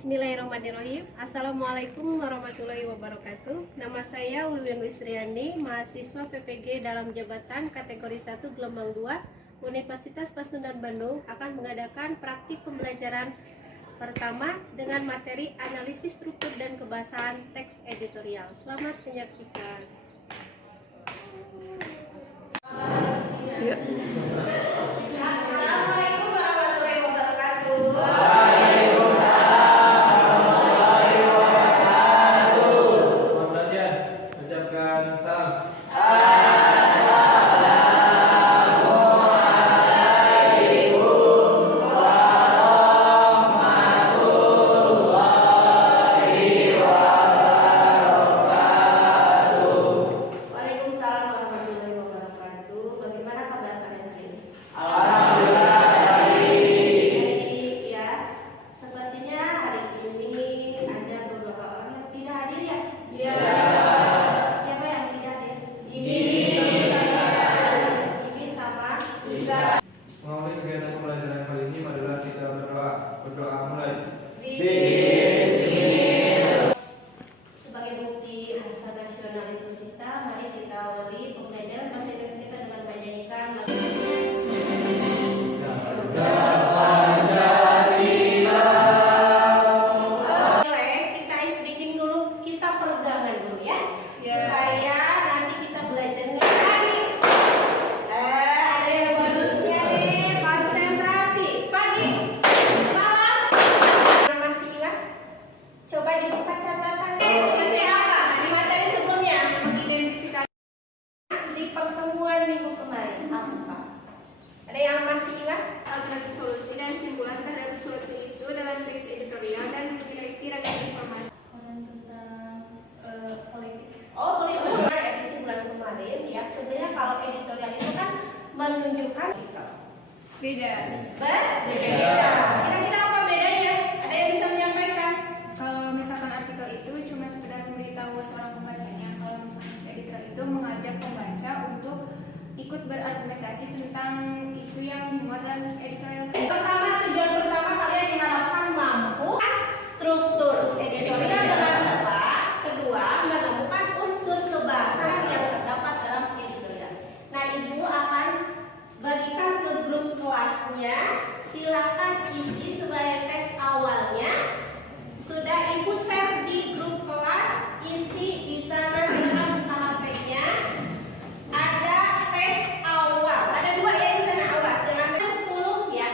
Bismillahirrahmanirrahim. Assalamualaikum warahmatullahi wabarakatuh. Nama saya Wiwin Wisriandi, mahasiswa PPG dalam jabatan kategori 1 gelombang 2 Universitas Pasundan Bandung akan mengadakan praktik pembelajaran pertama dengan materi analisis struktur dan kebahasaan teks editorial. Selamat menyaksikan. Ya. Assalamualaikum warahmatullahi wabarakatuh. Sebagai bukti rasa nasionalisme kita, mari kita awali pembelajaran bahasa Inggris kita dengan menyanyikan kita listening dulu, kita peregangan dulu ya, supaya nanti kita belajarnya lagi. Ada yang bonusnya nih, konsentrasi pagi, malam. Yang masih ingat? Coba dibuka catatan. Seperti apa di materi sebelumnya? Mengidentifikasi di pertemuan minggu kemarin apa? Ada yang masih ingat? Alternatif solusi dan simpulan terhadap suatu isu dalam teks editorial dan mendeteksi ragam informasi. Tentang politik. Oh, politik. Edisi bulan kemarin ya. Sebenarnya kalau editorial itu kan menunjukkan Beda. Beda. Kira-kira apa bedanya? Ada yang bisa menyampaikan? Kalau misalkan artikel itu cuma sekedar memberitahu seorang pembacanya, kalau misalkan editorial itu mengajak pembaca untuk ikut berargumentasi tentang isu yang dimuat dalam editorial. Pertama, tujuan pertama kalian diharapkan mampu struktur editorial dengan tepat. Kedua, menemukan unsur kebahasaan yang terdapat dalam editorial. Nah, ibu akan bagikan ke grup kelasnya. Silakan isi sebagai tes awalnya. Sudah ibu share di grup kelas, isi di sana dalam HP-nya. Ada tes awal, ada dua ya di sana, awas dengan tes 10 ya.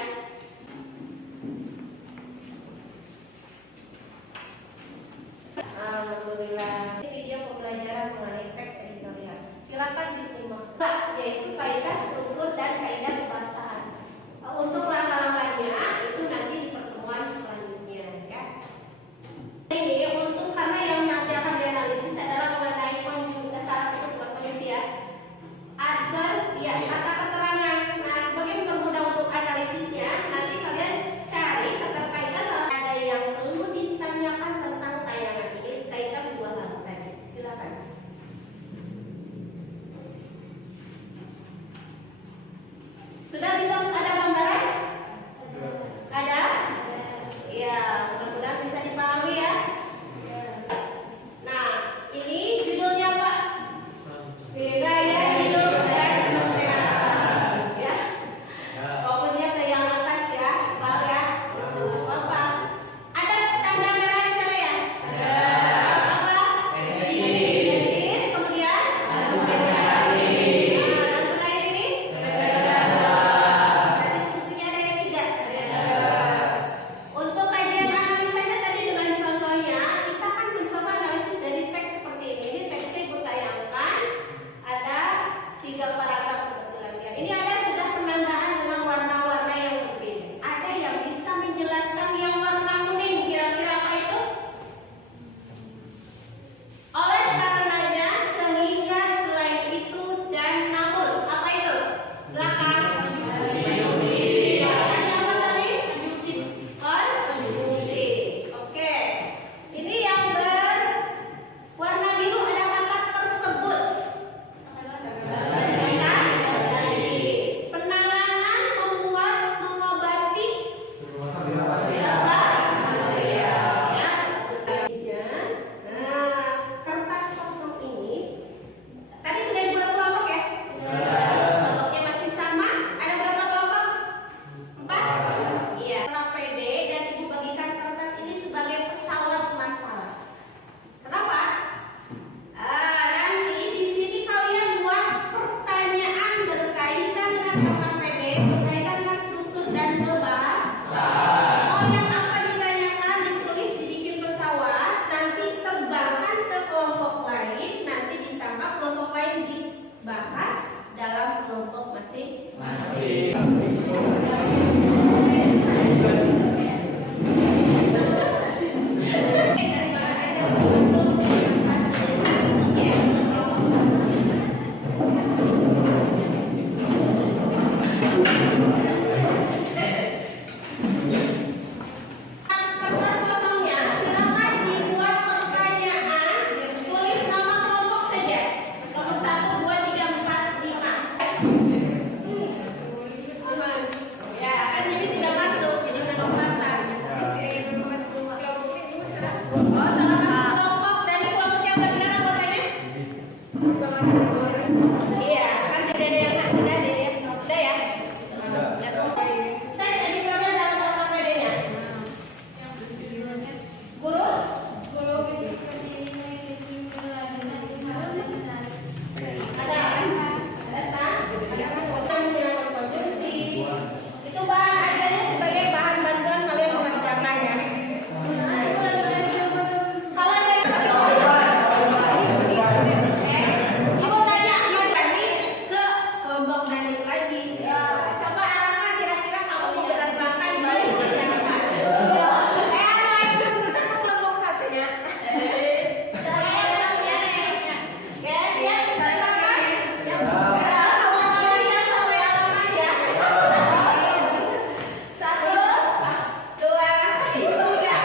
Iya, kan tidak ada yang tidak ada ya. Udah ya. Teks editornya dalam KKPD-nya. Guru? Ada konjungsi. Itu bahan adanya sebagai bahan bantuan kalian mengerjakan ya. Kalau ada yang Ibu tanya Dani ke kelompok Dani lagi. Coba arahkan kira-kira kalau mau menerbangkan bayi siapa? Kelompok satunya. Guys, ya, menerbangkan. Sama kalinya sama yang lain ya. 1, 2, 3.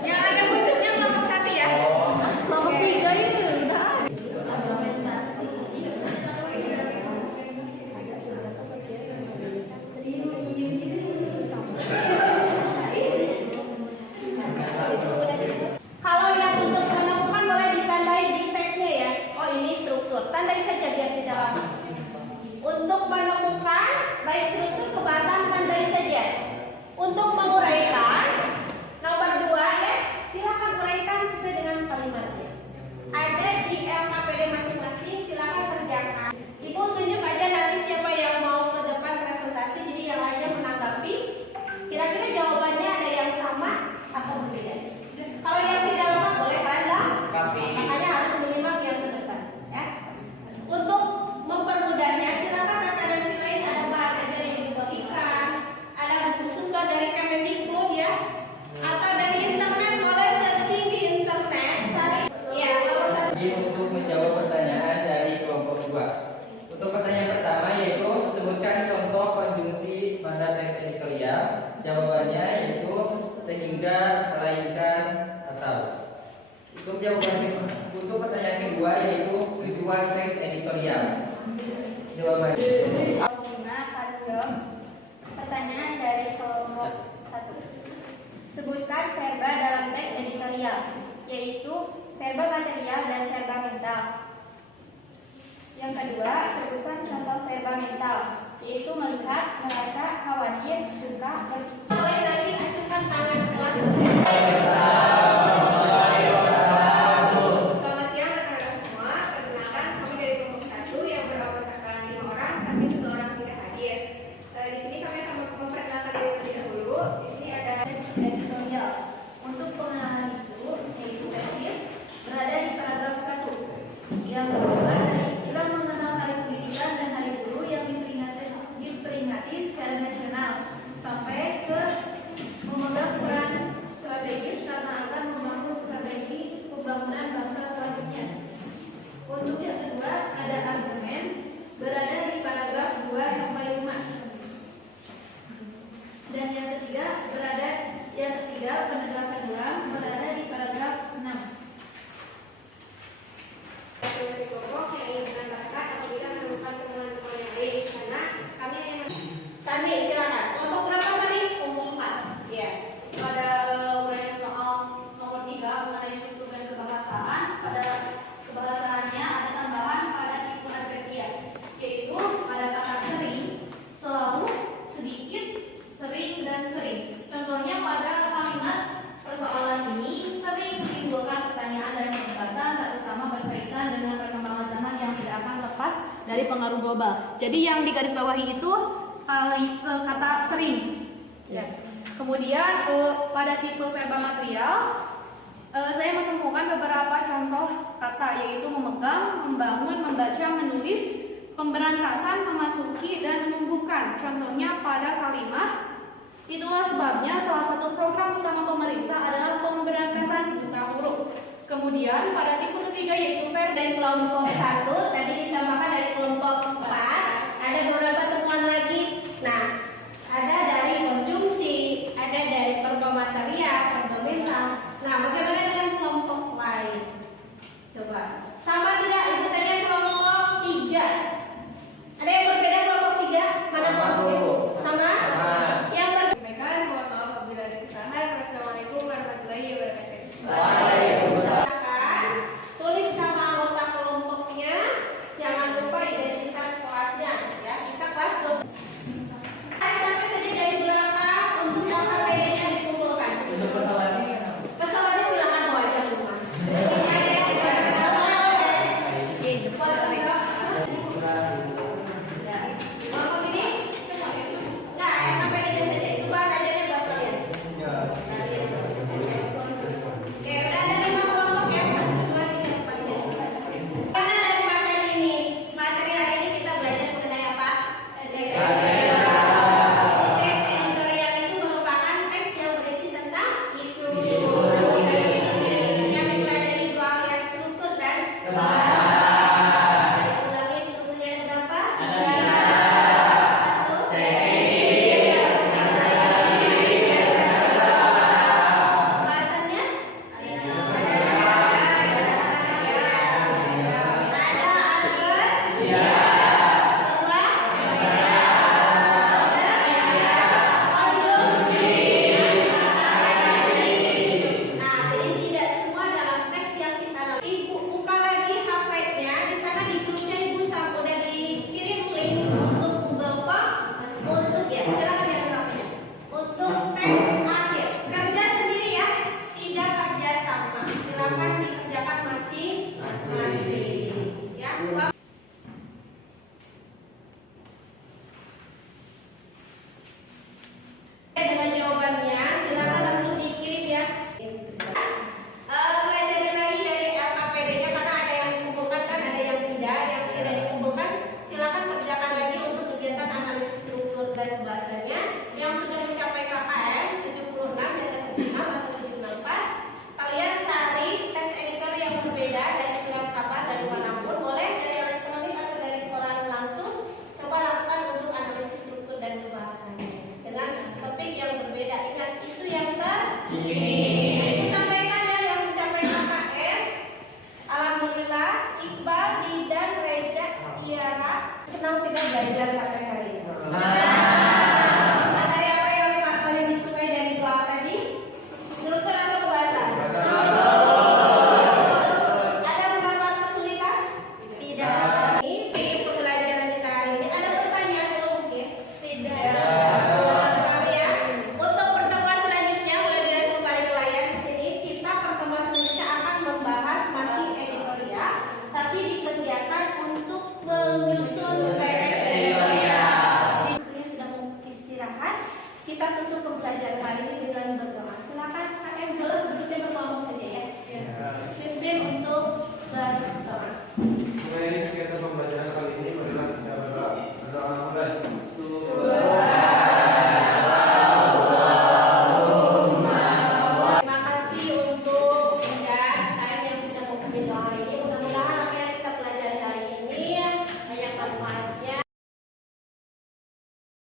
Yang ada bentuknya kelompok satu ya. Kelompok tiga ini udah ada. Kalau yang untuk menemukan boleh ditandai di teksnya ya. Oh ini struktur. Tandai saja biar tidak lama. Untuk menemukan baik struktur kebahasan tandai saja. Untuk menguraikan nomor 2 ya. Silakan uraikan sesuai dengan kalimatnya. Ada di LKPD masing-masing. Silakan kerjakan. Ibu tunjuk aja nanti siapa yang mau ke depan presentasi. Jadi yang lainnya menanggapi. Kira-kira jawabannya ada yang sama atau berbeda? Kalau yang tidak lama boleh tanda. Makanya harus minimal yang ke depan, ya. Untuk mempermudahnya, silakan referensi lain ada bahan ajar yang diberikan, ada buku sumber dari Kemendikbud ya, atau dari internet boleh searching di internet cari. Ya, nomor 1. Jadi untuk menjawab pertanyaan dari kelompok 2. Untuk pertanyaan pertama yaitu sebutkan contoh konjungsi pada teks editorial. Jawabannya yaitu sehingga, melainkan, atau. Untuk pertanyaan kedua yaitu tujuan teks editorial. Jawabannya. Pertanyaan dari kelompok 1. Sebutkan verba dalam teks editorial, yaitu verba material dan verba mental. Yang kedua, sebutkan contoh verba mental, yaitu melihat, merasa, khawatir, suka, berpikir. Boleh nanti acukan tangan setelah selesai. Selamat siang rekan-rekan semua. Perkenalkan, kami dari kelompok 1 yang beranggotakan 5 orang, tapi 1 orang tidak hadir. Di sini kami akan memperkenalkan diri terlebih dahulu. Di sini ada teks editorial. Untuk pengenalan isu, yaitu teknis, berada di paragraf 1. Yang kedua, kita mengenal hari pendidikan dan hari guru yang diperingati secara nasional, sampai ke memegang peran strategis karena akan membangun strategi pembangunan bangsa selanjutnya. Untuk yang kedua, ada argumen berada di paragraf 2 sampai 5. Dan yang ketiga penegasan ulang berada di paragraf 6. Dari kelompok yang ingin menambahkan apabila menemukan temuan-temuan yang lain di sana, kami hanya Sandi, silakan. Kelompok berapa tadi? kelompok 4. Ya. Pada uraian soal nomor 3 mengenai struktur dan kebahasaan, pada kebahasaannya ada tambahan pada tipe adverbial, yaitu pada kata sering, selalu, sedikit, sering, dan sering. Contohnya pada kalimat persoalan ini sering menimbulkan pertanyaan dan perdebatan, terutama berkaitan dengan perkembangan zaman yang tidak akan lepas dari pengaruh global. Jadi yang digarisbawahi itu kata sering. Ya. Kemudian pada tipe verba material, saya menemukan beberapa contoh kata, yaitu memegang, membangun, membaca, menulis, pemberantasan, memasuki, dan menumbuhkan. Contohnya pada kalimat, itulah sebabnya salah satu program utama pemerintah adalah pemberantasan buta huruf. Kemudian pada tipe ketiga yaitu verba Dari kelompok 1 tadi ditambahkan dari kelompok 4 ada beberapa temuan lagi. Nah, ada dari konjungsi, ada dari verba material, verba mental. Nah, bagaimana dengan kelompok lain? Coba. Sama tidak? Ibu tanya kelompok 3. Ada yang berbeda kelompok 3? Mana kelompok itu? Sama? Yang berbeda. Mohon maaf apabila ada kesalahan. Wassalamualaikum warahmatullahi wabarakatuh. menutup pembelajaran hari ini dengan berdoa. Silakan KM boleh duduknya berkelompok saja ya. Pimpin untuk berdoa. Mulai kegiatan pembelajaran